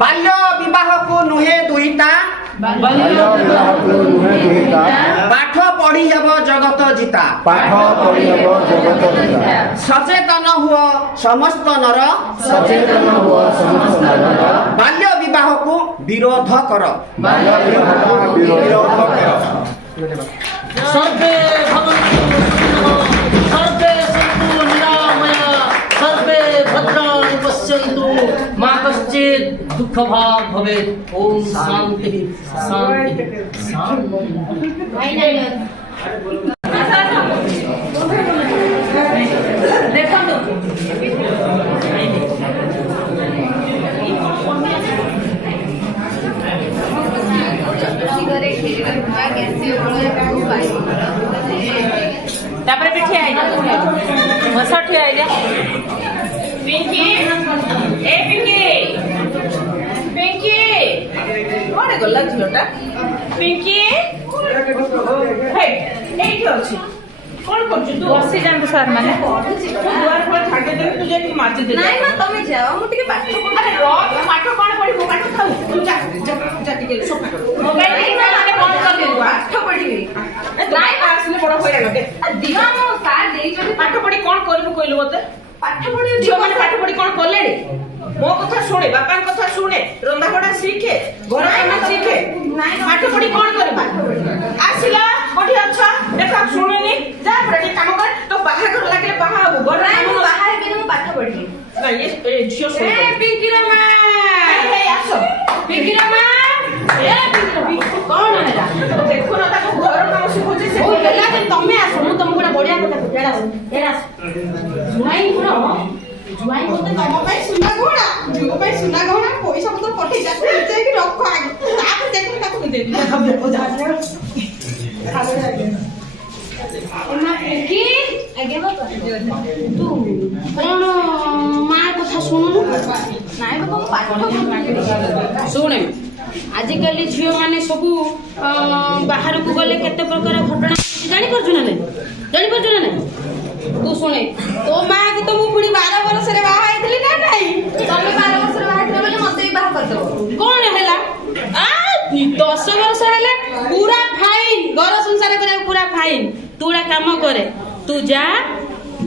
बाल्य विवाह को नुहे दुहिता पाठ पढ़ी हेब जगत जीता सचेतन हुआ समस्त नर बाल्य विवाह को विरोध कर सर्वे भवन्तु सर्वे सन्तु निरामया सर्वे भद्राणि पश्यन्तु मा कश्चित् दुःखभाग् भवेत्। ओम शान्ति शान्ति तापर भी ठिया आइले मसा ठिया आइले पिंकी ए पिंकी पिंकी कोने गल्ला झियोटा पिंकी हे एठी अछि कोन करछु तू बसी जान सर माने दुआर पर ठाके दे तू जे मारती दे नाही ना तमे जाओ मु टिके पाठ अरे रो पाठ कोन पढी मु पाठ खाऊ तू जा जा टिके सोफा मोबाइल नहीं ना माने कोन कर दे पाठ पढी नाही आसले बड़ होय लगे दिवा मो सार देई जदी पाठ पढी कोन करबु कहलु मते पाठ पढी झियो माने पाठ पढी कोन करले मो कथा सुने बापा कथा सुने रंधा बड़ा सीखे घर काम सीखे पाठ पढ़ी कौन करे आसिला कोठी अच्छा देखा सुनेनी जा पड़े काम कर तो बाहर घर लागले बाहर घर राय बाहर के मु पाठ पढी ना ये झियो सुन ए पिंकी रे मां ए आसो पिंकी रे मां ए पिंकी कौन हैला देखो ना ताको घर काम सिखोजे से ओ हेला के तमे आसो मु तुमको बड़ा बढ़िया कथा एड़ा जुआई गुण जुआई बोलते तम पे सुना घोड़ा जुगो पे सुना घोड़ा पैसा मतलब पठे जाते जाई कि रखो आगे तापर देखो ताको दे देखो जा खाले आगे एमा की आगे बाबा तू कोन मार कथा सुनु नाइ बाबा पाठ सुने आजिकल झियो माने सबू बाहर को गले केते प्रकार घटना जानी परछु ना जानी परछु ना तू सुने तो मां को तो मु पुणी 12 वर्ष रे बाहा आइतली ना नहीं तमे 12 वर्ष रे बाहा आइतले बोले मते भी बाहा कर दो कोन हैला आ 10 वर्ष हेले पूरा फाइन घर संसार करे पूरा फाइन तूड़ा काम करे तू जा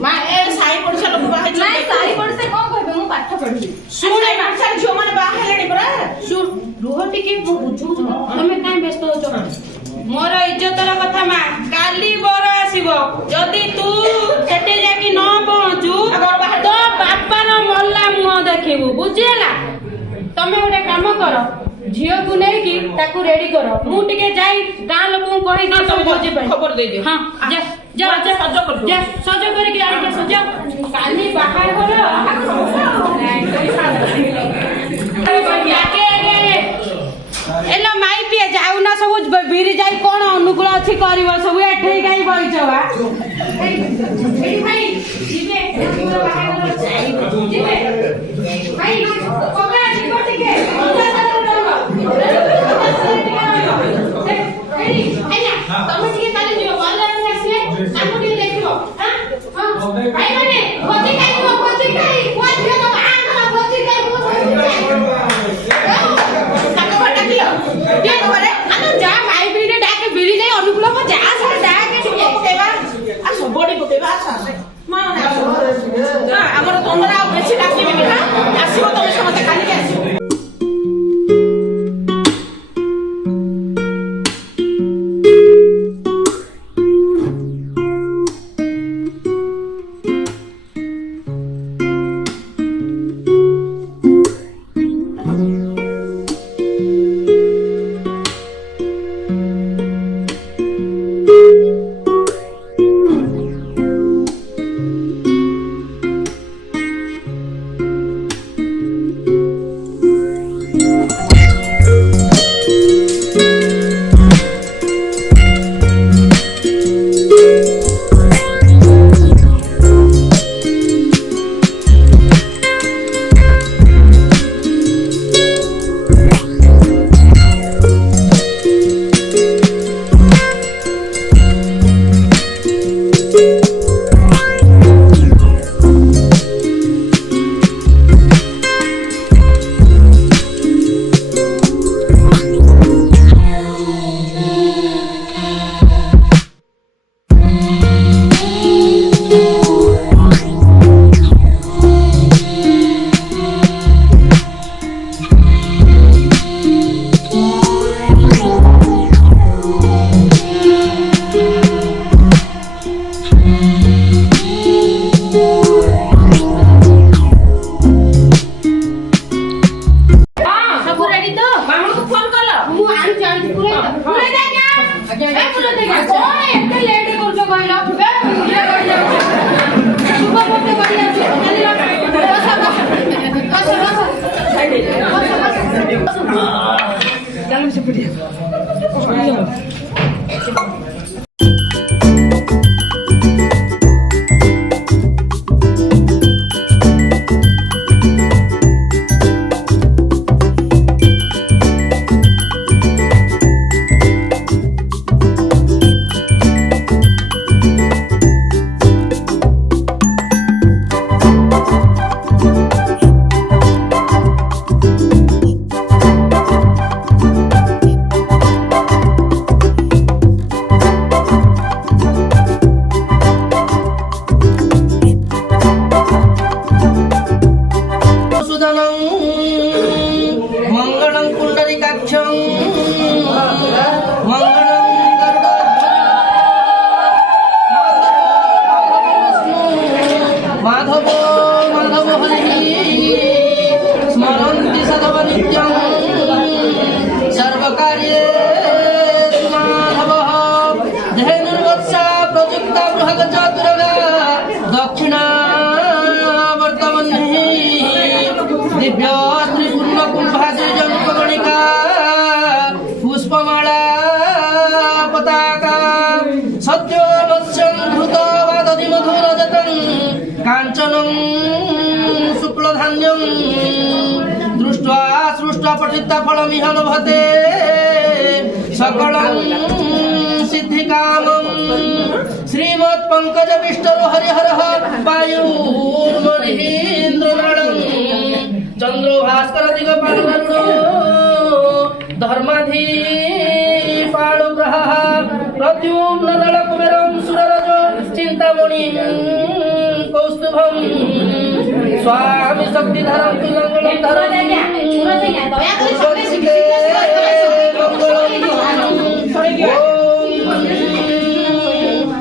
मां ए साई पड़सा लोग बाहर नहीं सारी पड़से कोन कहबे मु पाठ पढी सुने मानसा झियो माने बाहर हेलेनी परा सुन रुह टिके बुझू तमे काई व्यस्त होचो मोर इज्जतर कथा मा काली बर आसीबो जदी तू सेटे जाकी न पहुंचू तो बापा न मल्ला मुह देखिबू बुझिला तमे ओटे काम करो झियो को नहीं की ताकू रेडी करो मु टिके जाई गां लोक कहि के सब बुझि पाई खबर दे दे हां जा जा जा सजो कर जा सजो करके आ के सजो काली बाहर याके एलो माई पिए जाऊ ना सब बिरी जाई कोन अनुकूल अछि करबो सब एठै गाई बइचवा एई भाई जिबे पूरा बाहर जाई जिबे भाई कोका जिबो टिके एई आइना तमे टिके काली जिबो बाजार में आसीले हमु टिके देखिबो हां हां भाई माने खोजी खाई कोन दियो तो आंखला खोजी खाई क्या करे अन जा माई बिरी डाके बिरी जाई अनुकूल को जा से डाके पकेबा आ सब बड़ी पकेबा आसा मां ना हमर तंदरा बेसी डाकिबी ना आसीबो तमे समते खाली सुदनं मंगलं पुंडरीकाक्षं मंगलं माधव माधव हरिः स्मरन्ति सदव नित्यं सर्वकार्येषु माधवः धेनुर्वत्सा प्रयुक्ता बृहच्चतुरगा दक्षिणा दिव्य त्रिपूर्ण कुंभाद्रिजनुपगणिका पुष्पमाला पताका सत्यो मत्स्यं घृतवादधि मधुरजतं काञ्चनं शुक्लधान्यं दृष्ट्वा सृष्ट्वा पठिता फलमिह लभते सकलं सिद्धिकामं श्रीमत्पङ्कजपिष्टरो हरिहरः वायुर्मरीन्द्रनाडं चंद्रो भास्कर दिगपालवरुणो धर्माधिपालुग्रहः प्रद्युम्न दलकुबेरं सुररजो चिन्तामणिं कौस्तुभं स्वामी शक्तिधरं तुलङ्गलं धरं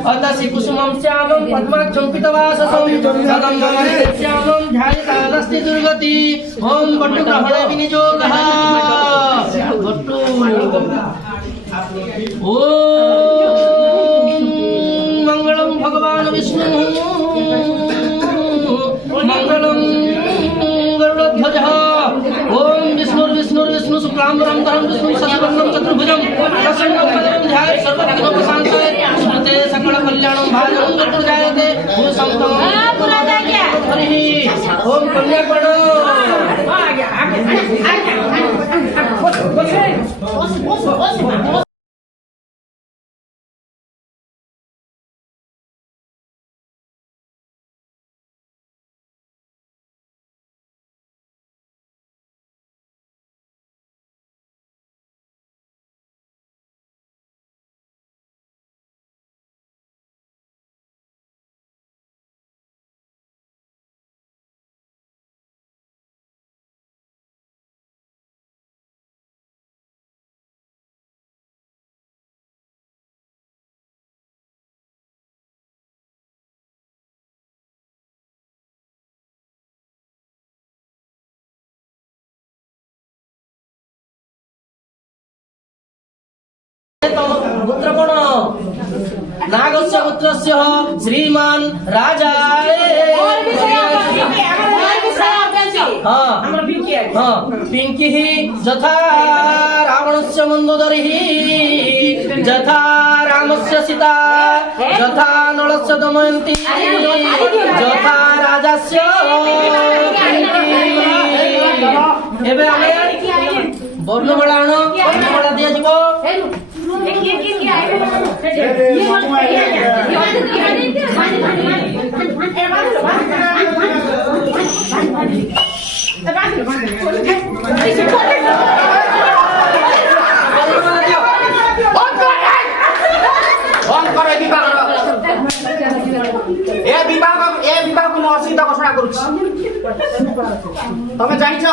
अतसि कुसुमं श्यामं पद्माक्षं पितवाससं कदम्बवने श्यामं ध्यायतादस्ति दुर्गति ॐ पट्टुग्रहणे विनियोगः पट्टु ॐ मङ्गलं भगवान् विष्णुः मङ्गलं गरुडध्वजः ॐ विष्णुर्विष्णु शुक्लाम्बरं धरं विष्णु शशिवर्णं चतुर्भुजं प्रसन्नं ध्यायेत् सर्वविघ्नोपशान्तये स्मृते सकलकल्याणं भाजनं यत्र जायते पुरुषं हरिः ॐ कन्याकर्ण पुत्र कोण नागस्य पुत्रस्य श्रीमान राजा पिंकी यथा रावणस्य मंदोदरी यथा रामस्य सीता यथा नलस्य दमयन्ती यथा राजस्य एबे आमे वर्णमाला आण वर्णमाला दिया जीव तमे जानिछ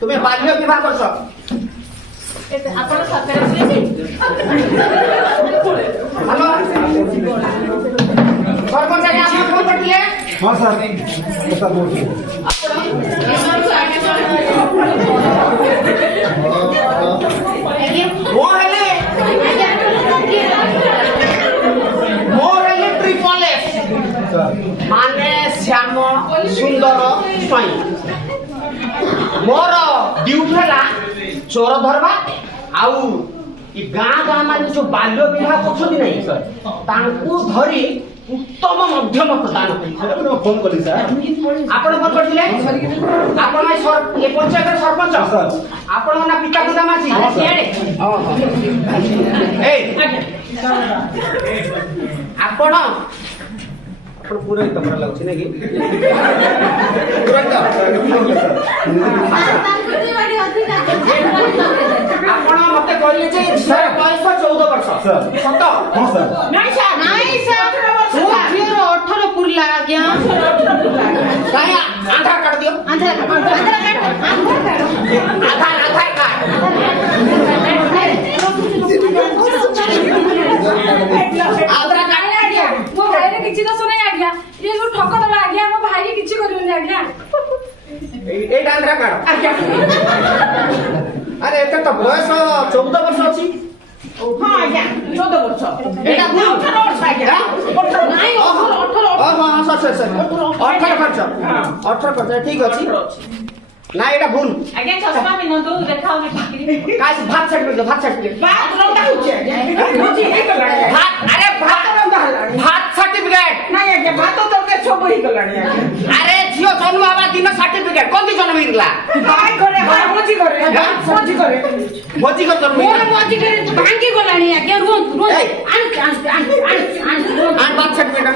तुमे बाल्य विवाह करछ ଆପଣ ସତରେ ବୁଝିଲେ हेलो कर्मचारी आप फोन करथिले हां सर ऐसा बोल वो हेले ट्रिपल एस माने श्याम सुंदर स्वाई मोर ड्यूटी हला चोर धरवा ଆଉ ଇ ଗାଁ ମାନେ ଯୋଉ ବାଲ୍ୟ ବିବାହ କରୁଛନ୍ତି ନାହିଁ ତାଙ୍କୁ ଧରି ଉତ୍ତମ ମଧ୍ୟମ ପ୍ରଦାନ ଫୋନ କଲି ସାର୍ ଆପଣ କଣ କରିଥିଲେ ଆପଣ ଏ ପଞ୍ଚାୟତର ସରପଞ୍ଚ ଆପଣଙ୍କ ନା ପିତାଙ୍କ ନାମ ଅଛି ଆପଣ ପୁରୋହିତ ପରା ଲାଗୁଛି ନାଇଁ କି ପୁରୋହିତ ଆପଣ ମତେ କହିଲେ ଯେ ଝିଅର ବୟସ 14 ବର୍ଷ ସତ ହଁ ସାର୍ ନାଇଁ ସାର୍ ମୋ ଝିଅର 18 ପୁରିଲା ଆଜ୍ଞା। କାଇଁ ଆଧାର କାର୍ଡ ଦିଅ ଆଧାର କାର୍ଡ ଆଧାର କାର୍ଡ ଆଜ୍ଞା ମୋ ଭାଇର କିଛି ଦୋଷ ନାହିଁ ଆଜ୍ଞା ଇଏ ଯୋଉ ଠକ ଦବା ଆଜ୍ଞା ମୋ ଭାଇ କିଛି କରିବନି ଆଜ୍ଞା এইটা আধার কার্ড আরে এটা তো বয়স 14 ବର୍ଷ ଅଛି ହଁ ଆଜ୍ଞା 14 ବର୍ଷ এটা 18 ବର୍ଷ ଆଜ୍ଞା ନାଇଁ 18 ହଁ ସରି 18 ଖର୍ଚ୍ଚ 18 ଖର୍ଚ୍ଚ ঠিক ଅଛି না এটা ভুল ଆଜ୍ଞା ଚଷମା ପିନ୍ଧନ୍ତୁ ଦେଖାଉନି ଠିକରେ কাজ ভাত সার্টিফিকেট ভাত সার্টিফিকেট ବାତ ରନ୍ଧା ହଉଛି ଆଜ୍ଞା ବୁଝି ହେଇଗଲାଣି ভাত আরে ভাত ରନ୍ଧା ହେଲାଣି ভাত সার্টিফিকেট ନାଇଁ ଆଜ୍ଞା ଭାତ ତରକାରୀ ସବୁ ହେଇଗଲାଣି ଆଜ୍ଞା আরে ঝিও জন্ম হওয়া দিন সার্টিফিকেট কোন দিন জন্ম হইলা ভাই করে ହଁ ଭୋଜି করে ଭୋଜି করে ভোজি কর জন্ম ମୋର ମଝି କରି ଭାଙ୍ଗି ଗଲାଣି ଆଜ୍ଞା ରୁହନ୍ତୁ ଏଇ। আর ভাত সার্টিফিকেট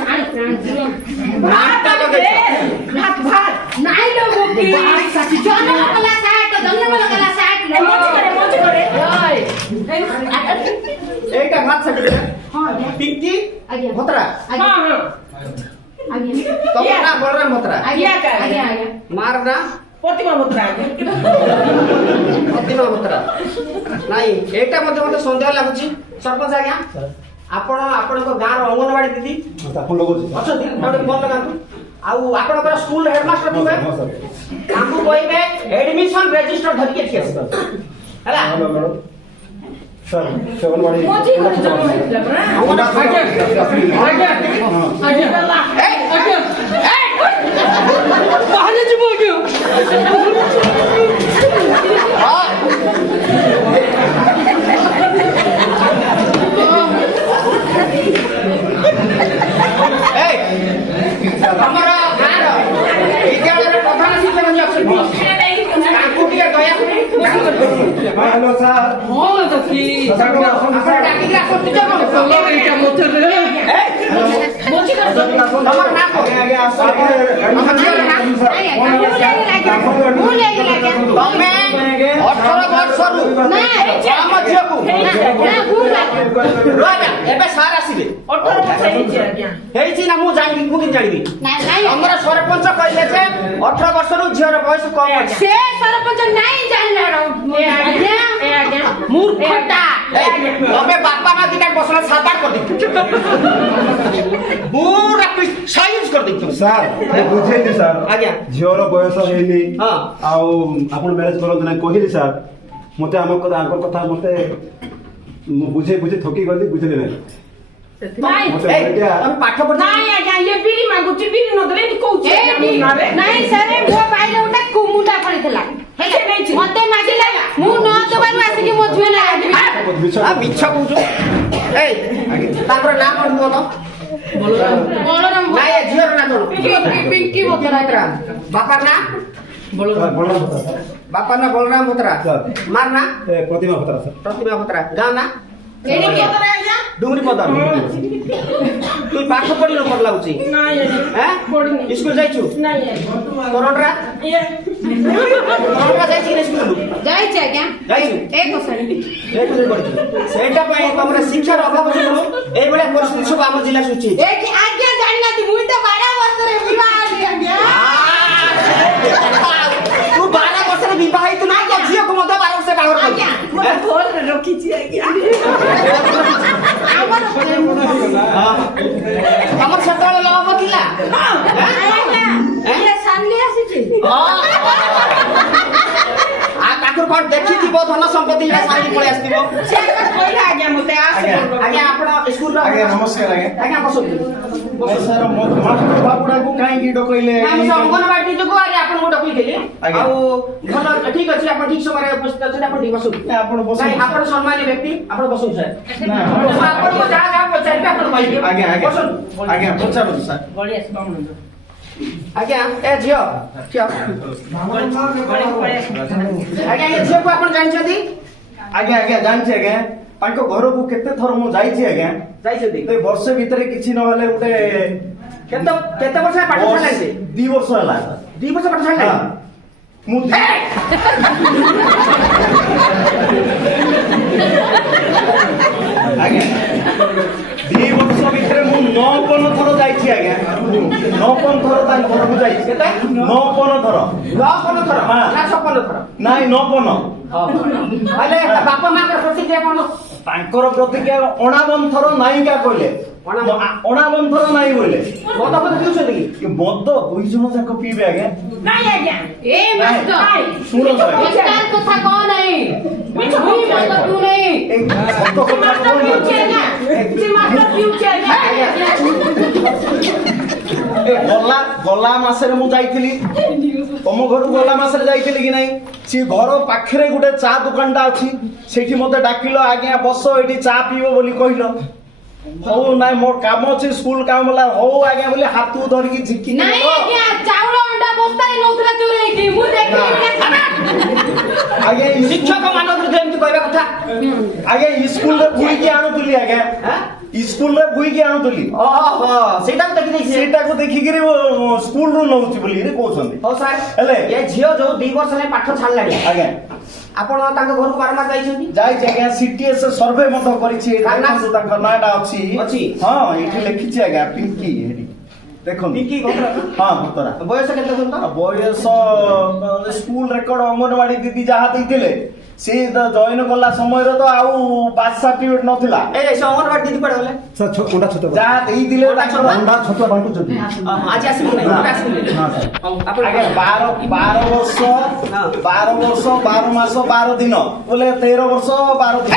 ଭାତ ଲଗେଇ ଭାତ ଭାତ ନାଇଁ ଲୋ ବୋକି ଜନ୍ମ କଲା ସାଟ ଜନ୍ମ କଲା ସାଟ ଭୋଜି করে এইটা ভাত সার্টিফিকেট ହଁ ଆଜ୍ଞା পিঙ্কি ଆଜ୍ଞା ভতরা ହଁ ହଁ ଆଜ୍ଞା তোমার না বলরাম ভতরা ଆଜ୍ଞା ଆଜ୍ଞା ଆଜ୍ଞା মার না ପ୍ରତିମା ଭତ୍ରା ଆଜ୍ଞା ପ୍ରତିମା ଭତରା ନାଇଁ এইটা মধ্যে মধ্যে সন্দেহ লাଗୁଛି ସରପଞ୍ଚ ଆଜ୍ଞା ଆପଣ ଆପଣଙ୍କ ଗାଁର ଅଙ୍ଗନବାଡି ଦିଦି ଆପଣ ଲଗାଉଛି ଅଛନ୍ତି ଗୋଟେ ଫୋନ ଲଗାନ୍ତୁ ଆଉ ଆପଣଙ୍କର ସ୍କୁଲ ହେଡମାଷ୍ଟର ଥିବେ ହଁ ସାର୍ ତାଙ୍କୁ କହିବେ ଏଡମିସନ ରେଜିଷ୍ଟର ଧରିକି ଏଠି ଆସିବେ ହେଲା ସାର୍ ସେବନବାଡ଼ି ଭୋଜି କରି ଜନ୍ମ ହେଇଥିଲା ପରା ଏଇ, ବାହାରେ ଯିବ ଆଜ୍ଞା ହଁ। ଏଇ, ଆମର ଗାଁର ବିଦ୍ୟାଳୟର ପ୍ରଧାନ ଶିକ୍ଷକ ଯିଏ ଅଛନ୍ତି ତାଙ୍କୁ ଟିକେ ଦୟାକରି ହ୍ୟାଲୋ ସାର୍ ହଁ ଦେଖି ଆପଣ ଡାକିକି ଆସନ୍ତୁ ଯେ କଣ? ଏଇଟା ମୋତେ ଏଇ, ଭୋଜି କରି ତମର ନାଁ କଣ? ଆମ ଝିଅର ନାଁ? ତମେ 18 ବର୍ଷରୁ ଆମ ଝିଅକୁ ରହିବା ଏବେ ସାର୍ ଆସିବେ 18 ବର୍ଷ ହେଇଛି ଆଜ୍ଞା ହେଇଛି ନା ମୁଁ ଜାଣିବି ମୁଁ କେମିତି ଜାଣିବି ଆମର ସରପଞ୍ଚ କହିଲେ ଯେ 18 ବର୍ଷରୁ ଝିଅର ବୟସ କମ ଅଛି ସେ ସରପଞ୍ଚ ନାଇଁ ଜାଣିଲା ଆଜ୍ଞା ଆଜ୍ଞା ମୂର୍ଖଟା ତମେ ବାପା ମା ଦିଟା ବସଣା ସାବାଡ କରିଦେଇଛୁ ପୁରା ସାଇଜ କରିଦେଇଛୁ ସାର୍ ମୁଁ ବୁଝେଇଲି ସାର୍ ଆଜ୍ଞା ଝିଅର ବୟସ ହେଇନି ହଁ। ଆଉ ଆପଣ ମ୍ୟାରେଜ କରନ୍ତୁ ନାହିଁ କହିଲି ସାର୍ ମତେ ଆମ କଥା ଆଙ୍କର କଥା ମତେ ମୁଁ ବୁଝେଇ ଥକି ଗଲି ବୁଝିଲି ନାହିଁ ନାଇଁ ମତେ ଏଇ, ଏଇଟା ତମେ ପାଠ ପଢି ନାଇଁ ଆଜ୍ଞା ଇଏ ବିରି ମାଗୁଛି ବିରି ନଦେଲେ ଏଠି କହୁଛି ଆଜ୍ଞା ମୋ ନାଁରେ। ନାଇଁ ସାର୍ ମୋ ପାଇରେ ଗୋଟେ କୁମୁଣ୍ଡା ପଡିଥିଲା ସେ ନେଇଛି ମତେ ମାଗିଲା ମୁଁ ନ ଦେବାରୁ ଆସିକି ମୋ ଝିଅ ନା ମିଛ ମିଛ କହୁଛୁ ଏଇ ତାଙ୍କର ନାଁ କଣ କୁହ ତ ବଳରାମ ନାଇଁ ଏ ଝିଅର ନାଁ କଣ ପିଙ୍କି ଭୋତରା ବାପାର ନାଁ ବଳରାମ ଭତ୍ରା ବାପାର ନାଁ ବଳରାମ ଭୋତରା ସାର୍ ମାର ନାଁ ପ୍ରତିମା ଭତ୍ରା ସାର୍ ପ୍ରତିମା ଭୋତରା ଗାଁ ନାଁ ଏଣିକି ଡୁଙ୍ଗରି ପଦା তুই পাঠ পড়িল পর লাগুছি ନାଇଁ ଆଜ୍ଞା হ্যাঁ পড়িনি। স্কুল যাইছু ନାଇଁ ଆଜ୍ଞା করোনরা ଇଏ করোনরা যাইছি না স্কুল ଯାଇଛି ଆଜ୍ଞା যাইছু ଏକ ଶ୍ରେଣୀ ସେଇଟା ପାଇଁ ତମର ଶିକ୍ଷାର ଅଭାବ ଯୋଗୁଁ ଏଇଭଳିଆ ପରିସ୍ଥିତି ସବୁ ଆମ ଜିଲ୍ଲା ସୃଷ୍ଟି ହେଇଛି। ଏଠି ଆଜ୍ଞା ଜାଣିନାହାନ୍ତି ମୁଁ ତ 12 ବର୍ଷରେ ବିବାହ ହେଲି ଆଜ୍ଞା ତୁ 12 ବର୍ଷରେ ବିବାହିତ ନା ତୋ ଝିଅକୁ ମଧ୍ୟ 12 ବର୍ଷରେ ବାହାଘର କରିଛୁ। ମୋତେ ଫୋନରେ ରଖିଛି ଆଜ୍ଞା ଆମର ତମର ସେତେବେଳେ ଲଭ ଥିଲା ଆଜ୍ଞା ଇଏ ସାଲି ଆସିଛି ଆଉ ତାକୁ କଣ ଦେଖିଥିବ ଧନ ସମ୍ପତ୍ତି ସାରିକି ପଳେଇ ଆସିଥିବ। ସେ କହିଲା ଆଜ୍ଞା ମତେ ଆସେ ଆଜ୍ଞା ଆପଣ ସ୍କୁଲର ଆଜ୍ଞା ନମସ୍କାର ଆଜ୍ଞା। ଆଜ୍ଞା ବସନ୍ତୁ। ସାର୍ ମାଷ୍ଟର ବାବୁଡାକୁ କାହିଁକି ଡକେଇଲେ? ମୁଁ ସେ ଅଙ୍ଗନବାଡି ଯୋଗୁଁ ଆଜ୍ଞା ଆପଣଙ୍କୁ ଡକେଇଥିଲି। ଆଜ୍ଞା। ଆଉ ଭଲ ଠିକ ଅଛି ଆପଣ ଠିକ ସମୟରେ ଉପସ୍ଥିତ ଅଛନ୍ତି ଆପଣ ଟିକେ ବସନ୍ତୁ। ଆପଣ ବସନ୍ତୁ। ନାଇଁ ଆପଣ ସମ୍ମାନୀୟ ବ୍ୟକ୍ତି ଆପଣ ବସନ୍ତୁ ସାର୍। ନା, ମୁଁ ଆପଣଙ୍କୁ ଯାହା ଯାହା ପଚାରିବି ଆପଣ କହିବେ। ଆଜ୍ଞା ଆଜ୍ଞା ବସନ୍ତୁ। ଆଜ୍ଞା ପଚାରନ୍ତୁ ସାର୍। ଗଳି ଆସ ଆଜ୍ଞା ଏ ଝିଅ ଝିଅ ଆଜ୍ଞା ଏ ଝିଅକୁ ଆପଣ ଜାଣିଛନ୍ତି? ଆଜ୍ଞା ଆଜ୍ଞା ଜାଣିଛି ଆଜ୍ଞା। ତାଙ୍କ ଘରକୁ କେତେ ଥର ମୁଁ ଯାଇଛି ଆଜ୍ଞା। ଯାଇଛନ୍ତି ଏ ବର୍ଷେ ଭିତରେ କିଛି ନହେଲେ ଗୋଟେ କେତେ କେତେ ବର୍ଷ ପାଠ ଛାଡ଼ିଲାଣି ସେ? 2 ବର୍ଷ ହେଲା। 2 ବର୍ଷ ପାଠ ହଁ। ଛାଡ଼ିଲାଣି? ମୁଁ ଆଜ୍ଞା 2 ବର୍ଷ ଭିତରେ ମୁଁ 9 ଥର ଯାଇଛି ଆଜ୍ଞା। 9 ଥର ତାଙ୍କ ଘରକୁ ଯାଇଛି। କେତେ? 9 ଥର। 10 ଥର ହଁ। ନା 56 ଥର? ନାଇଁ 9। ହେଲେ ବାପା ମାଙ୍କର ପ୍ରତିକ୍ରିୟା କଣ? ତାଙ୍କର ପ୍ରତିକ୍ରିୟା 49 ଥର ନାଇକା କହିଲେ। 49 ଥର ନାଇଁ ବୋଇଲେ। ମଦ ଫଦ ପିଉଛନ୍ତି କି? ଏ ମଦ 2 ଜଣ ଯାକ ପିଇବେ ଆଜ୍ଞା। ନାଇଁ ଆଜ୍ଞା ଏ ମାଷ୍ଟର ଶୁଣନ୍ତୁ ଆଜ୍ଞା। ତାର କଥା କହ ନାହିଁ ମିଛ ମୁଁ କହୁଛି ମଦ ପିଉ ନାହିଁ। ଏ ସତ କଥା ମାଷ୍ଟର ପିଉଛି ଆଜ୍ଞା ସେ ମାଷ୍ଟର ପିଉଛି ଆଜ୍ଞା ଏ ଗଲା ମାସରେ ମୁଁ ଯାଇଥିଲି ତମ ଘରକୁ ଗଲା ମାସରେ ଯାଇଥିଲି କି ନାଇଁ? ସେ ଘର ପାଖରେ ଗୋଟେ ଚା ଦୋକାନଟା ଅଛି ସେଇଠି ମତେ ଡାକିଲ ଆଜ୍ଞା ବସ ଏଠି ଚା ପିଇବ ବୋଲି କହିଲ। ହଉ ନାଇଁ ମୋର କାମ ଅଛି ସ୍କୁଲ କାମ ହେଲା ହଉ ଆଜ୍ଞା ବୋଲି ହାତକୁ ଧରିକି ଝିକି ନାଇଁ ଆଜ୍ଞା ଚାଉଳ ଅଣ୍ଡା ବସ୍ତାରେ ନଉଥିଲା ଚୋରେଇକି ମୁଁ ଦେଖିଲି ଆଜ୍ଞା ଶିକ୍ଷକ ମାନଙ୍କ ବିରୁଦ୍ଧରେ ଏମିତି କହିବା କଥା? ଆଜ୍ଞା ସ୍କୁଲରେ ବୁହିକି ଆଣୁଥିଲି ଆଜ୍ଞା। ସ୍କୁଲରେ ବୁହିକି ଆଣୁଥିଲି ଓହୋ ସେଇଟାକୁ ଦେଖିଦେଇଛି। ସେଇଟାକୁ ଦେଖିକିରି ସ୍କୁଲରୁ ନଉଛି ବୋଲି କହୁଛନ୍ତି। ହଉ ସାର୍ ହେଲେ ଏ ଝିଅ ଯୋଉ 2 ବର୍ଷ ହେଲାଣି ପାଠ ଛାଡ଼ିଲାଣି ଆଜ୍ଞା ଆପଣ ତାଙ୍କ ଘରକୁ ବାରମ୍ବାର ଯାଇଛନ୍ତି? ଯାଇଛି ଆଜ୍ଞା ସିଟିଏସ୍ ସର୍ଭେ ମଧ୍ୟ କରିଛି। ତାଙ୍କ ନାଁ? ତାଙ୍କ ନାଁଟା ଅଛି ଅଛି? ହଁ ଏଇଠି ଲେଖିଛି ଆଜ୍ଞା ପିଙ୍କି ଏଠି ଦେଖନ୍ତୁ ପିଙ୍କି ଭଦ୍ରକ? ହଁ ଭତରା। ବୟସ କେତେ କୁହନ୍ତୁ? ବୟସ ସ୍କୁଲ ରେକର୍ଡ ଅଙ୍ଗନବାଡି ଦିଦି ଯାହା ଦେଇଥିଲେ ସେ ଜଏନ କଲା ସମୟରେ ତ ଆଉ ବାସ୍ ସାର୍ଟିଫିକେଟ ନଥିଲା। ଏ ସେ ଅଙ୍ଗନବାଡି ଦିଦି କୁଆଡେ ଗଲେ? ସାର୍ ଅଣ୍ଡା ଛତୁଆ ଯାହା ଦେଇଥିଲେ ତାଙ୍କର ଅଣ୍ଡା ଛତୁଆ ବାଣ୍ଟୁଛନ୍ତି। ଆଜି ଆସିବୁ ନାହିଁ ଆସିବୁ ହଁ ସାର୍। ଆପଣ ଆଜ୍ଞା 12 ବର୍ଷ 12 ମାସ 12 ଦିନ ବୋଲେ 13 ବର୍ଷ 12 ଦିନ।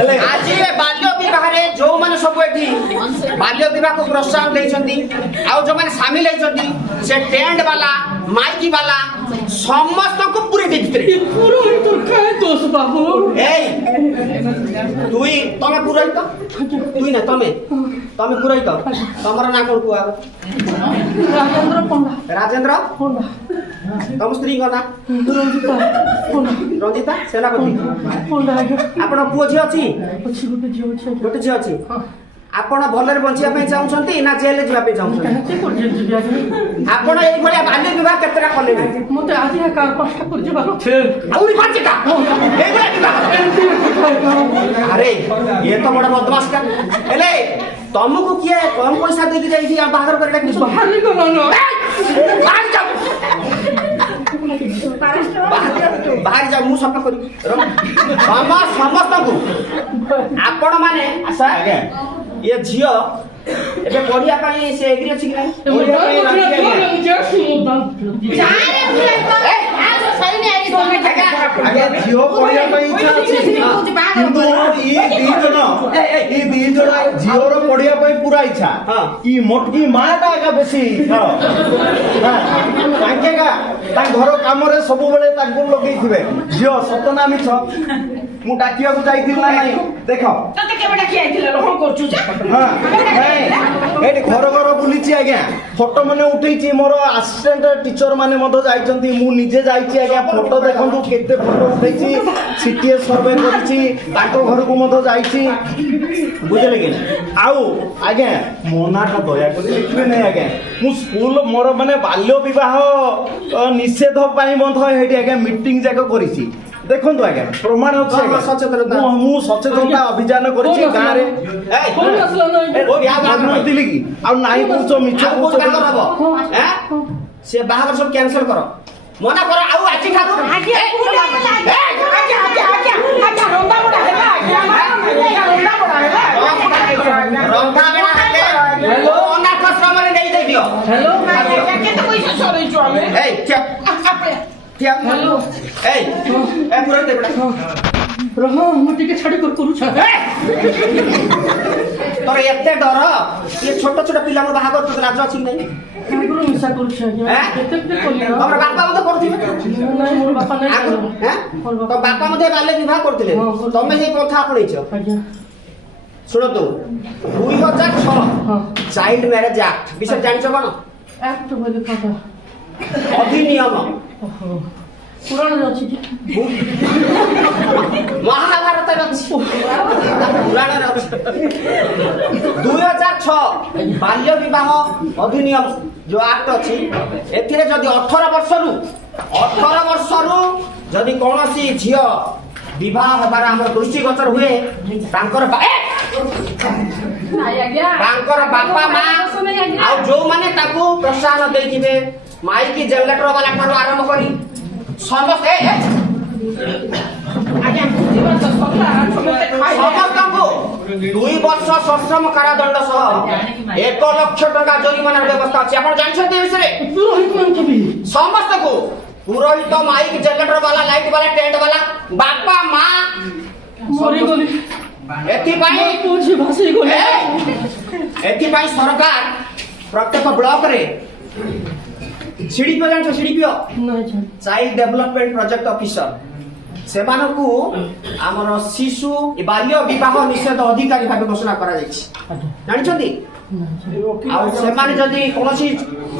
ହେଲେ ଆଜି ବାଲ୍ୟ ବିବାହରେ ଯୋଉମାନେ ସବୁ ଏଠି ବାଲ୍ୟ ବିବାହକୁ ପ୍ରୋତ୍ସାହନ ଦେଇଛନ୍ତି ଆଉ ଯୋଉମାନେ ସାମିଲ ହେଇଛନ୍ତି ସେ ଟେଣ୍ଟ ବାଲା ମାଇକି ବାଲା ସମସ୍ତଙ୍କୁ ପୁରେଇ ଦେଇଥିଲେ। ପୁରୋହିତ କାହିଁ ଦୋଷ ବାବୁ? ଏଇ ତୁଇ ତମେ ପୁରୋହିତ ତୁଇ ନା ତମେ ପୁରୋହିତ ତମର ନାଁ କଣ କୁହ? ରାଜେନ୍ଦ୍ର ପଣ୍ଡା ରାଜେନ୍ଦ୍ର ପଣ୍ଡା ତମ ସ୍ତ୍ରୀଙ୍କ ନାଁ? ରଞ୍ଜିତା ପଣ୍ଡା ରଞ୍ଜିତା ସେନାପତି। ପଣ୍ଡା ଆଜ୍ଞା ଆପଣ ପୁଅ ଝିଅ ଅଛି? ଅଛି ଗୋଟେ ଝିଅ ଅଛି ଆଜ୍ଞା। ଗୋଟେ ଝିଅ ଅଛି। ଆପଣ ଭଲରେ ବଞ୍ଚିବା ପାଇଁ ଚାହୁଁଛନ୍ତି ନା ଜେଲରେ ଯିବା ପାଇଁ ଚାହୁଁଛନ୍ତି? କାହିଁକି କରୁଛି ଯିବି ଆଜ୍ଞା? ଆପଣ ଏଇଭଳିଆ ବାଲ୍ୟ ବିବାହ କେତେଟା କଲେଣି? ମତେ ଆଜି ଏକା 5ଟା କରି ଯିବାର ଅଛି। ଆହୁରି 5ଟା ଏଇଭଳିଆ ବିବାହ? ଆରେ ଇଏ ତ ବଡ ବଦମାସଟା। ହେଲେ ତମକୁ କିଏ କମ ପଇସା ଦେଇକି ଯାଇକି ବାହାଘର କରି ଡାକିଛନ୍ତି? ବାହାରି ଗଲ ନା ବାହାରି ଯାଉ ମୁଁ ସଫା କରିବି ସମସ୍ତଙ୍କୁ। ଆପଣ ମାନେ ଆଜ୍ଞା ଇଏ ଝିଅ ଏବେ ପଢିବା ପାଇଁ ସେ ଏଗ୍ରି ଅଛି କି ନାହିଁ? ଆଜ୍ଞା ଝିଅ ପଢିବା ପାଇଁ ଇଚ୍ଛା ଅଛି କିନ୍ତୁ ଏ ଦି ଜଣ ଝିଅର ପଢିବା ପାଇଁ ପୁରା ଇଚ୍ଛା। ଇ ମୋଟକି ମାଟା ଆଜ୍ଞା ବେଶୀ ତାଙ୍କେ ତାଙ୍କ ଘର କାମରେ ସବୁବେଳେ ତାଙ୍କୁ ଲଗେଇଥିବେ। ଝିଅ ସତ ନା ମିଛ? ମୁଁ ଡାକିବାକୁ ଯାଇଥିଲି ନା ନାଇଁ? ଦେଖ ତତେ କେବେ ଡାକି ଆଇଥିଲେ ରହଣ କରୁଛୁ ଯେ? ଏଇଠି ଘର ଘର ବୁଲିଛି ଆଜ୍ଞା ଫଟୋ ମାନେ ଉଠେଇଛି। ମୋର ଆସିଷ୍ଟାଣ୍ଟ ଟିଚର ମାନେ ମଧ୍ୟ ଯାଇଛନ୍ତି। ମୁଁ ନିଜେ ଯାଇଛି ଆଜ୍ଞା। ଫଟୋ ଦେଖନ୍ତୁ କେତେ ଫଟୋ ଉଠେଇଛି। ସିଟିଏସ୍ ସର୍ଭେ କରିଛି ତାଙ୍କ ଘରକୁ ମଧ୍ୟ ଯାଇଛି ବୁଝିଲେ କି? ଆଉ ଆଜ୍ଞା ମୋ ନାଁଟା ଦୟାକରି ଲେଖିବେ ନାହିଁ ଆଜ୍ଞା। ମୁଁ ସ୍କୁଲ ମୋର ମାନେ ବାଲ୍ୟ ବିବାହ ନିଷେଧ ପାଇଁ ମଧ୍ୟ ଏଇଠି ଆଜ୍ଞା ମିଟିଂ ଯାକ କରିଛି। ଦେଖନ୍ତୁ ଆଜ୍ଞା ପ୍ରମାଣ ଅଛି ଆଜ୍ଞା। ମୁଁ ସଚେତନତା ଅଭିଯାନ କରିଛି ଗାଁରେ। ନଥିଲି କି ଆଉ ନାଇଁ କହୁଛ ମିଛ କହୁଛ? ସେ ବାହାଘର ସବୁ କ୍ୟାନସଲ କର ମନା କର। ଆଉ ଆଜି ଠାରୁ ଠିଆ ହ୍ୟାଲୋ। ଏଇ ଏ ପୁରୋହିତ ଏପଟେ ରହ ମୁଁ ଟିକେ ଛାଡ଼ି କରି କରୁଛ ତୋର ଏତେ ଡର ଏ ଛୋଟ ଛୋଟ ପିଲାଙ୍କୁ ବାହାଘର ତୋତେ ଲାଜ ଅଛି କି ନାହିଁ ଆଗରୁ ମିଶା କରୁଛ ଆଜ୍ଞା ହେଁ? କେତେ କେତେ କଲି ତମର ବାପା ମଧ୍ୟ କରୁଥିବେ ନାଇଁ ମୋର ବାପା ନାଇଁ ଆଗରୁ ହେଁ? ତୋ ବାପା ମଧ୍ୟ ବାଲ୍ୟ ବିବାହ କରୁଥିଲେ ହଁ, କରୁଥିଲେ। ତମେ ସେଇ ପ୍ରଥା ଆପଣେଇଛ ଆଜ୍ଞା ଶୁଣନ୍ତୁ 2006 ହଁ ଚାଇଲ୍ଡ ମ୍ୟାରେଜ ଆକ୍ଟ ବିଷୟରେ ଜାଣିଛ କଣ ଆକ୍ଟ ବୋଲେ କଥା ଅଧିନିୟମ ଓହୋ ପୁରାଣରେ ଅଛି କି ମହାଭାରତରେ ଅଛି ପୁରାଣରେ ଅଛି 2006 ବାଲ୍ୟ ବିବାହ ଅଧିନିୟମ ଯୋଉ ଆକ୍ଟ ଅଛି ଏଥିରେ ଯଦି 18 ବର୍ଷରୁ ଯଦି କୌଣସି ଝିଅ ବିବାହ ହେବାର ଆମର ଦୃଷ୍ଟିଗୋଚର ହୁଏ ତାଙ୍କର ତାଙ୍କର ବାପା ମା ଆଉ ଯୋଉମାନେ ତାକୁ ପ୍ରୋତ୍ସାହନ ଦେଇଥିବେ ମାଇକି ଜେନେରେଟର ବାଲା ଠାରୁ ଆରମ୍ଭ କରି ସମସ୍ତେ ସମସ୍ତଙ୍କୁ 2 ବର୍ଷ ସଶ୍ରମ କାରାଦଣ୍ଡ ସହ 1 ଲକ୍ଷ ଟଙ୍କା ଜରିମାନାର ବ୍ୟବସ୍ଥା ଅଛି ଆପଣ ଜାଣିଛନ୍ତି ଏ ବିଷୟରେ ପୁରୋହିତ ମାନଙ୍କୁ ବି ସମସ୍ତଙ୍କୁ ପୁରୋହିତ ମାଇକ ଜେନେରେଟର ବାଲା ଲାଇଟ ବାଲା ଟେଣ୍ଟ ବାଲା ବାପା ମା ମରିଗଲି ଏଥିପାଇଁ ପୁଅଝି ଭାସି ଗଲେ ଏଥିପାଇଁ ସରକାର ପ୍ରତ୍ୟେକ ବ୍ଲକରେ ସିଡିପିଓ ଜାଣିଛ ସିଡିପିଓ ନାଇଁ ଜାଣି ଚାଇଲ୍ଡ ଡେଭଲପମେଣ୍ଟ ପ୍ରୋଜେକ୍ଟ ଅଫିସର ସେମାନଙ୍କୁ ଆମର ଶିଶୁ ବାଲ୍ୟ ବିବାହ ନିଷେଧ ଅଧିକାରୀ ଭାବେ ଘୋଷଣା କରାଯାଇଛି ଜାଣିଛନ୍ତି ଆଉ ସେମାନେ ଯଦି କୌଣସି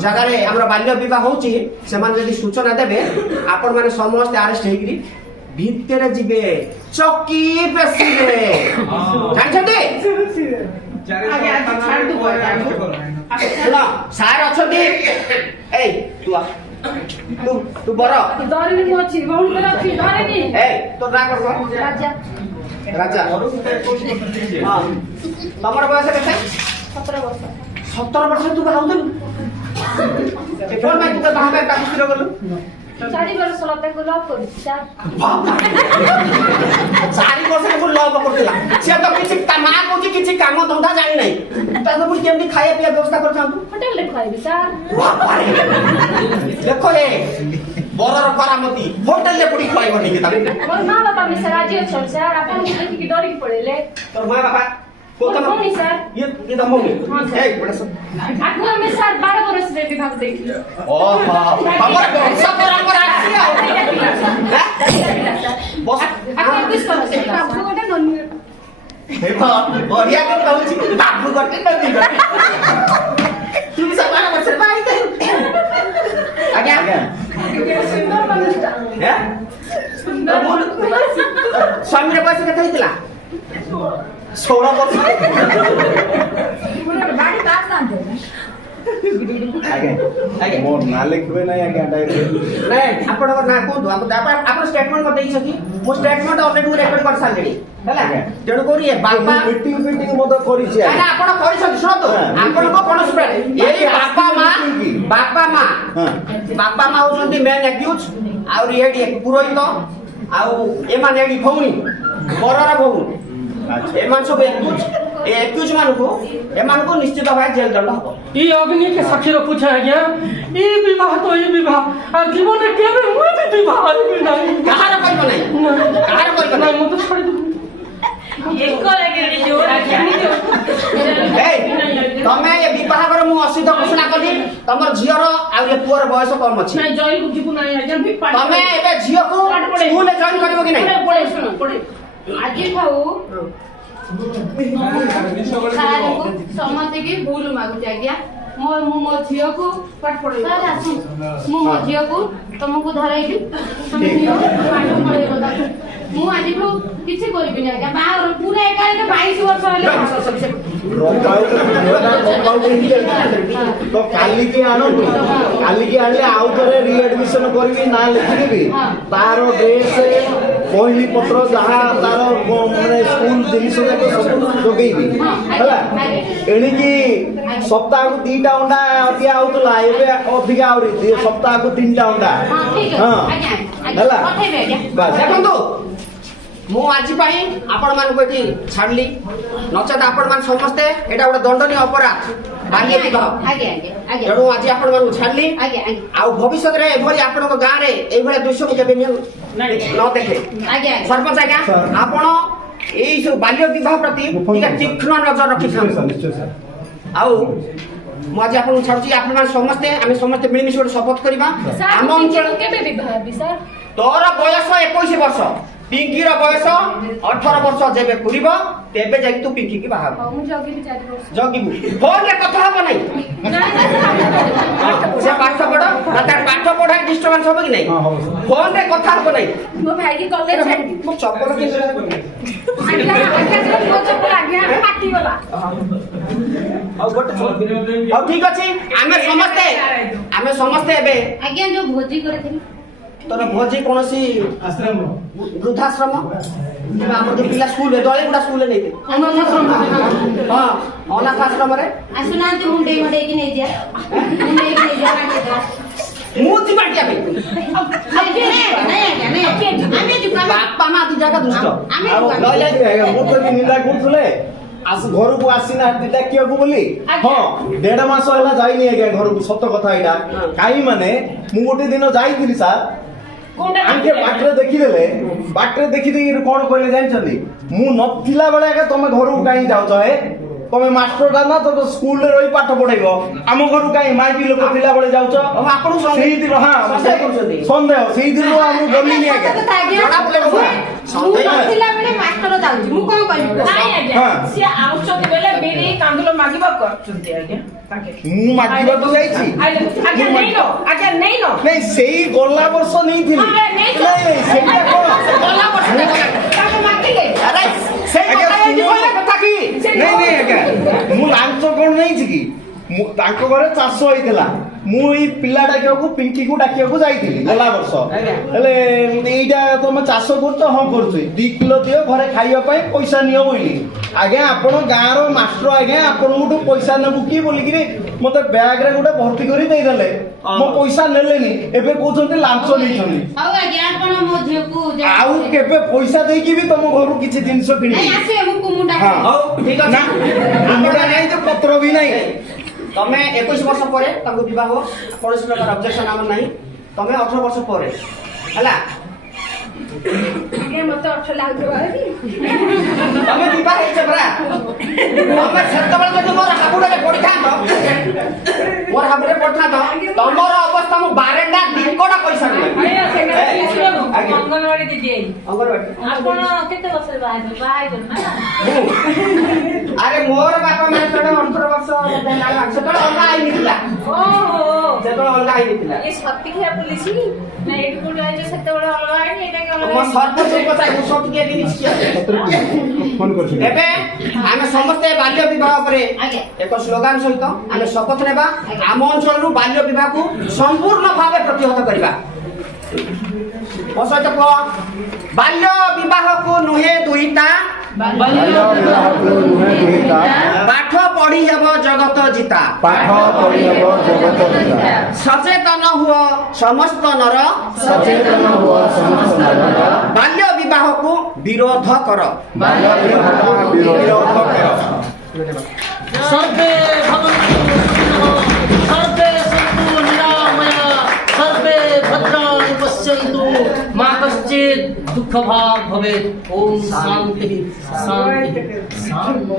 ଜାଗାରେ ଆମର ବାଲ୍ୟ ବିବାହ ହଉଛି ସେମାନେ ଯଦି ସୂଚନା ଦେବେ ଆପଣ ମାନେ ସମସ୍ତେ ଆରେଷ୍ଟ ହେଇକିରି ଭିତରେ ଯିବେ ଚକି ପେଶିବେ ଜାଣିଛନ୍ତି ଶୁଣ ସାର୍ ଅଛନ୍ତି ଏଇ ତୁ ବର ଧରିନି ମୁଁ ଅଛି ଭଉଣୀ କରି ଅଛି ଧରିନି ଏଇ ତୋ ନାଁ କଣ କହ? ରାଜା ରାଜା ହଁ ତମର ବୟସ କେତେ 17 ବର୍ଷ 17 ବର୍ଷ ତୁ ବାହା ହଉଥିଲୁ କଣ ପାଇଁ ତୁ ବାହା ପାଇଁ ତାକୁ ସ୍ଥିର କଲୁ 4 ବର୍ଷ ଲତାକୁ ଲଭ୍ କରୁଛି ସାର୍ 4 ବର୍ଷରେ ମୁଁ ଲଭ୍ କରୁଥିଲା ସେ ତ କିଛି ମା କହୁଛି କିଛି କାମ ଧନ୍ଦା ଜାଣି ନାହିଁ ତାକୁ ପୁଣି କେମିତି ଖାଇବା ପିଇବା ବ୍ୟବସ୍ଥା କରିଥାନ୍ତୁ ହୋଟେଲରେ ଖୁଆଇବି ସାର୍ ଦେଖ ଏ ବରର କରାମତି ହୋଟେଲରେ ପୁଣି ଖୁଆଇବ ଟିକେ ତାକୁ ମୋର ମା ବାପା ମିଶା ରାଜି ଅଛନ୍ତି ସାର୍ ଆପଣଙ୍କୁ ଦେଖିକି ଡରିକି ପଳେଇଲେ তোর মা বাবা মম্মি স্যার ये तो मम्मी हाँ, सर। ए बड़ा सब आपको हमें साथ 12 बरस से विभाग देखी ओहो हमर सब पर आसी आओ बस आपको किस तरह से आपको गोटे नन्ही हे तो बढ़िया के कहूची बाबू गटे नदी तू भी सब बस भाई आगे सुंदर मनुष्य हैं स्वामी रे पैसे केते हितला 16 वर्ष मुझे गाड़ी पास ना दे ଆଜ୍ଞା ମୋ ନାଁ ଲେଖିବେ ନାହିଁ ଆଜ୍ଞା ଡାଇରେକ୍ଟ ନାଇଁ ଆପଣଙ୍କ ନାଁ କୁହନ୍ତୁ ଆପଣ ଷ୍ଟେଟମେଣ୍ଟ କରିଦେଇଛନ୍ତି ମୁଁ ଷ୍ଟେଟମେଣ୍ଟ ଅଲରେଡି ମୁଁ ରେକର୍ଡ କରି ସାରିଲିଣି ହେଲା ତେଣୁ କରି ଏ ବାପା ମିଟିଂ ଫିଟିଂ ମଧ୍ୟ କରିଛି ନା ଆଜ୍ଞା ଆପଣ କରିଛନ୍ତି ଶୁଣନ୍ତୁ ହଁ। ଆପଣଙ୍କ କୌଣସି ଏଇ ବାପା ମା ହଁ। ବାପା ମା ହଉଛନ୍ତି ମେନ୍ ଆକ୍ୟୁଜ ଆଉ ଏଠି ପୁରୋହିତ ଆଉ ଏମାନେ ଏଠି ଭଉଣୀ ବରର ଭଉଣୀ ଏମାନେ ସବୁ ଏକ୍ୟୁଜ ଏମାନଙ୍କୁ ନିଶ୍ଚିତ ଭାବେ ଜେଲ ଦଣ୍ଡ ହବ ये अग्नि के साक्षी रखुछ आज्ञा ये विवाह तो ये विवाह और जीवन रे केबे मुई भी विवाह आइबे नाही କାହାର କରିବ ନାହିଁ କାହାର କରିବ नहीं ନାହିଁ मु तो छोड़ दे ଏକ ଲାଗିଲାଣି ଜୋର ଏଇ ତମେ ଏ ବିବାହର ମୁଁ ଅସିଦ୍ଧ ଘୋଷଣା କଲି ତମର ଝିଅର ଆଉ ଏ ପୁଅର ବୟସ କମ ଅଛି नहीं जॉइन को जीवु नहीं आज्ञा भी ତମେ ଏବେ ଝିଅକୁ ସ୍କୁଲରେ ଜଏନ୍ କରିବ କି ନାହିଁ पड़े सुन पड़े ଆଜି ଠାରୁ ସାରଙ୍କୁ ସମସ୍ତଙ୍କୁ ଭୁଲ ମାଗୁଛି ଆଜ୍ଞା ମୁଁ ମୋ ଝିଅକୁ ସାର୍ ଆସୁ ମୁଁ ମୋ ଝିଅକୁ ତମକୁ ଧରେଇବି ତମେ ଝିଅ ପାଠ ପଢେଇବ ତାକୁ ମୁଁ ଆଜିଠୁ କିଛି କରିବିନି ଆଜ୍ଞା ବାହାଘର ପୁରା ଏକାବେଳେ 22 ବର୍ଷ ହେଲେ ତ କାଲିକି ଆଣନ୍ତୁ କାଲିକି ଆଣିଲେ ଆଉ ଥରେ ରିଆଡମିସନ କରିକି ନାଁ ଲେଖିଦେବି ତାର ଡ୍ରେସ ପହିଲି ପତ୍ର ଯାହା ତାର ମାନେ ସ୍କୁଲ ଜିନିଷ ଯାକ ସବୁ ଯୋଗେଇବି ହେଲା ଏଣିକି ସପ୍ତାହକୁ 2ଟା ଅଣ୍ଡା ଦିଆ ହଉଥିଲା ଏବେ ଅଧିକା ଆହୁରି ସପ୍ତାହକୁ 3ଟା ଅଣ୍ଡା ହଁ ଠିକ ହଁ ଅଛି ଆଜ୍ଞା ହେଲା ପଠେଇବେ ଆଜ୍ଞା ବାସ୍ ଦେଖନ୍ତୁ ମୁଁ ଆଜି ପାଇଁ ଆପଣ ମାନଙ୍କୁ ଏଠି ଛାଡିଲି ନଚେତ ଆପଣ ମାନେ ସମସ୍ତେ ଏଇଟା ଗୋଟେ ଦଣ୍ଡନୀୟ ଅପରାଧ ବାଲ୍ୟ ବିବାହ ଆଜ୍ଞା ଆଜ୍ଞା ଆଜ୍ଞା। ତେଣୁ ଆଜି ଆପଣମାନଙ୍କୁ ଛାଡ଼ିଲି। ଆଜ୍ଞା ଆଜ୍ଞା ଆଉ ଭବିଷ୍ୟତରେ ଏଭଳି ଆପଣଙ୍କ ଗାଁରେ ଏଇଭଳିଆ ଦୃଶ୍ୟକୁ କେବେ ନ ଦେଖେ। ଆଜ୍ଞା ସରପଞ୍ଚ ଆଜ୍ଞା, ସାର୍। ଆପଣ ଏଇ ସବୁ ବାଲ୍ୟ ବିବାହ ପ୍ରତି ଟିକେ ତୀକ୍ଷ୍ଣ ନଜର ରଖିଥାନ୍ତୁ। ନିଶ୍ଚୟ ସାର୍। ଆଉ ମୁଁ ଆଜି ଆପଣଙ୍କୁ ଛାଡୁଛି, ଆପଣମାନେ ସମସ୍ତେ ଆମେ ସମସ୍ତେ ମିଳିମିଶି ଗୋଟେ ଶପଥ କରିବା। ଆମ ଅଞ୍ଚଳ କେବେ ବିବାହ ହେବି ସାର୍? ତୋର ବୟସ 21 ବର୍ଷ, ପିଙ୍କିର ବୟସ 18 ବର୍ଷ ଯେବେ ପୁରିବ ତେବେ ଯାଇକି ତୁ ପିଙ୍କିକି ବାହା ହବୁ। ହଉ ମୁଁ ଜଗିବି 4 ବର୍ଷ। ଜଗିବୁ, ଫୋନରେ କଥା ହବ ନାହିଁ। ସେ ପାଠ ପଢ ନା ତାର ପାଠ ପଢାରେ ଡିଷ୍ଟର୍ବାନ୍ସ ହବ କି ନାହିଁ? ହଁ, ହବ ସାର୍। ଫୋନରେ କଥା ହବ ନାହିଁ। ମୋ ଭାଇକି କଲେଜ ଛାଡ଼ିବି। ମୁଁ ଚପଲ କେମିତି ଆଜ୍ଞା ମୋ ଚପଲ ଆଜ୍ଞା ଫାଟିଗଲା। ହଉ ଠିକ ଅଛି, ଆମେ ସମସ୍ତେ ଏବେ ଆଜ୍ଞା ଯୋଉ ଭୋଜି କରିଥିଲି ତୋର ଭୋଜି କୌଣସି ବୃଦ୍ଧାଶ୍ରମ କିମ୍ବା ଆମର ଯୋଉ ପିଲା ସ୍କୁଲ ଦଳିଗୁଡା ସ୍କୁଲରେ ନେଇଥିଲେ, ହଁ ଅନାଥ ଆଶ୍ରମରେ ଆସୁନାହାନ୍ତି ମୁଣ୍ଡେଇ ମଣ୍ଡେଇକି ନେଇଯିବା ମୁଣ୍ଡେଇକି ନେଇଯିବା ମୁଁ ଯିବାଟିଆ ପାଇଁ ଆମେ ଯିବୁ ବାପା ମା ଦି ଜାଗା ଦୁଷ୍ଟ। ଆମେ ଆଉ ଯିବୁ ଆଜ୍ଞା, ମୁଁ ତ ବି ନିନ୍ଦା କରୁଥିଲେ ଘରକୁ ଆସିନାହାନ୍ତି ଡାକିବାକୁ ବୋଲି। ହଁ 1.5 ମାସ ହେଲା ଯାଇନି ଆଜ୍ଞା ଘରକୁ, ସତ କଥା ଏଇଟା। କାହିଁ ମାନେ ମୁଁ ଗୋଟେ ଦିନ ଯାଇଥିଲି ସାର୍, ଆଙ୍କେ ବାଟରେ ଦେଖିଦେଲେ, ବାଟରେ ଦେଖିଦେଇକି କଣ କହିଲେ ଜାଣିଛନ୍ତି? ମୁଁ ନଥିଲା ବେଳେ ଆଜ୍ଞା ତମେ ଘରକୁ କାହିଁ ଯାଉଛ? ତମେ ମାଷ୍ଟରଟା ନା, ତମେ ସ୍କୁଲରେ ରହି ପାଠ ପଢେଇବ, ଆମ ଘରକୁ କାହିଁ ମାଇପି ଲୋକ ଥିଲା ବେଳେ ଯାଉଛ? ଆପଣଙ୍କୁ ସେଇଦିନ ସନ୍ଦେହ କରୁଛନ୍ତି? ସନ୍ଦେହ ସେଇଦିନ ମୁଁ ଗଲିନି ଆଜ୍ଞା। ମୁଁ ନଥିଲା ବେଳେ ମାଷ୍ଟର ଯାଉଛି, ମୁଁ କଣ କରିବି? ନାଇଁ ଆଜ୍ଞା, ହଁ। ସିଏ ଆଉଛନ୍ତି ବେଲେ ବିରି କାନ୍ଦୁଲ ମାଗିବାକୁ ଆସୁଛନ୍ତି ଆଜ୍ଞା। ମୁଁ ମାଗିବାକୁ ଯାଇଛି। ଆଜ୍ଞା ନେଇନ, ଆଜ୍ଞା ନେଇନ। ନାଇଁ ସେଇ ଗଲା ବର୍ଷ ନେଇଥିଲି। ଆଜ୍ଞା, ନେଇଛ। ନାଇଁ ସେଇଟା କଣ? ଗଲା ବର୍ଷ ତାକୁ ମାଗିଲେ। ଆରେ ସେଇ ଆଜ୍ଞା, କଥା ଏଠି ଶୁଣ। କହିବା କଥା କି? ନାଇଁ ନାଇଁ ଆଜ୍ଞା, ମୁଁ ଲାଞ୍ଚ କଣ ନେଇଛି କି? ତାଙ୍କ ଘରେ ଚାଷ ହେଇଥିଲା, ମୁଁ ଏଇ ପିଲା ଡାକିବାକୁ ପିଙ୍କିକୁ ଡାକିବାକୁ ଯାଇଥିଲି ଗଲା ବର୍ଷ। ଆଜ୍ଞା। ହେଲେ ଏଇଟା ତମେ ଚାଷ କରୁଛ? ହଁ କରୁଛି। 2 କିଲୋ ଦିଅ ଘରେ ଖାଇବା ପାଇଁ, ପଇସା ନିଅ ବୋଇଲି। ଆଜ୍ଞା ଆପଣ ଗାଁର ମାଷ୍ଟର ଆଜ୍ଞା, ଆପଣଙ୍କଠୁ ପଇସା ନେବୁ କି ବୋଲିକିରି ମତେ ବ୍ୟାଗରେ ଗୋଟେ ଭର୍ତ୍ତି କରି ଦେଇଦେଲେ। ମୋ ପଇସା ନେଲେନି, ଏବେ କହୁଛନ୍ତି ଲାଞ୍ଚ ନେଇଛନ୍ତି। ହଉ ଆଜ୍ଞା ଆପଣ ମୋ ଝିଅକୁ ଆଉ କେବେ ପଇସା ଦେଇକି ବି ତମ ଘରୁ କିଛି ଜିନିଷ କିଣିବି? ଆସିବେ ମୁଁ କୁମୁଣ୍ଡା ହଁ। ହଉ ଠିକ ଅଛି। ନା ଆମର ନାହିଁ ଯେ ପତ୍ର ବି ନାହିଁ। ତମେ 21 ବର୍ଷ ପରେ ତାଙ୍କୁ ବିବାହ, କୌଣସି ପ୍ରକାର ଅବଜେକ୍ସନ ଆମର ନାହିଁ। ତମେ 18 ବର୍ଷ ପରେ ହେଲା, ଆଜ୍ଞା ମତେ 18 ଲାଗୁଥିବ ତମେ ବିବାହ ହେଇଛ ପରା। ତମେ ସେତେବେଳେ ଯଦି ମୋର ହାବୁଡରେ ପଡିଥାନ୍ତ, ତମର ଅବସ୍ଥା ମୁଁ ବାରେଣ୍ଡା ଦିକଡା କହିସାରିଲି। ଅଙ୍ଗନବାଡି ଦିଦି ଅଙ୍ଗନବାଡି ଆପଣ କେତେ ବର୍ଷରେ ବାହା ହେବେ ନା? ଆରେ ମୋର ବାପା ମା ଯେତେବେଳେ 18 ବର୍ଷ ସେତେବେଳେ ଅଲଗା ଆଇନି ଥିଲା। ଓହୋ, ସେତେବେଳେ ଅଲଗା ଆଇନି ଥିଲା। ଏ ସତିକିଆ ପୁଲିସ ନା ଏଇଠି କୋଉଠି ଆଇଛ? ସେତେବେଳେ ଅଲଗା ଆଇନି, ଏଇଟା କି ମୋ ଅଲଗା? ସରପଞ୍ଚ କଥା ମୁଁ ସବୁ ଟିକେ ଏବେ ଆମେ ସମସ୍ତେ ବାଲ୍ୟ ବିବାହ ଉପରେ ଆଜ୍ଞା। ଏକ ସ୍ଲୋଗାନ ସହିତ ଆମେ ଶପଥ ନେବା। ଆମ ଅଞ୍ଚଳରୁ ବାଲ୍ୟ ବିବାହକୁ ସମ୍ପୂର୍ଣ୍ଣ ଭାବେ ପ୍ରତିହତ କରିବା। ମୋ ସହିତ କୁହ, ବାଲ୍ୟ ବିବାହକୁ ନୁହେଁ ଦୁହିତା, ପାଠ ପଢି ହେବ ଜଗତ ଜିତା। ସଚେତନ ହୁଅ ସମସ୍ତ ନର, ବାଲ୍ୟ ବିବାହକୁ ବିରୋଧ କର। सर्वे भवन्तु सुखिनः, सर्वे सन्तु निरामया, सर्वे भद्राणि पश्यन्तु, मा कश्चित् दुःखभाग् भवेत्। ओम शान्तिः शान्तिः शान्तिः।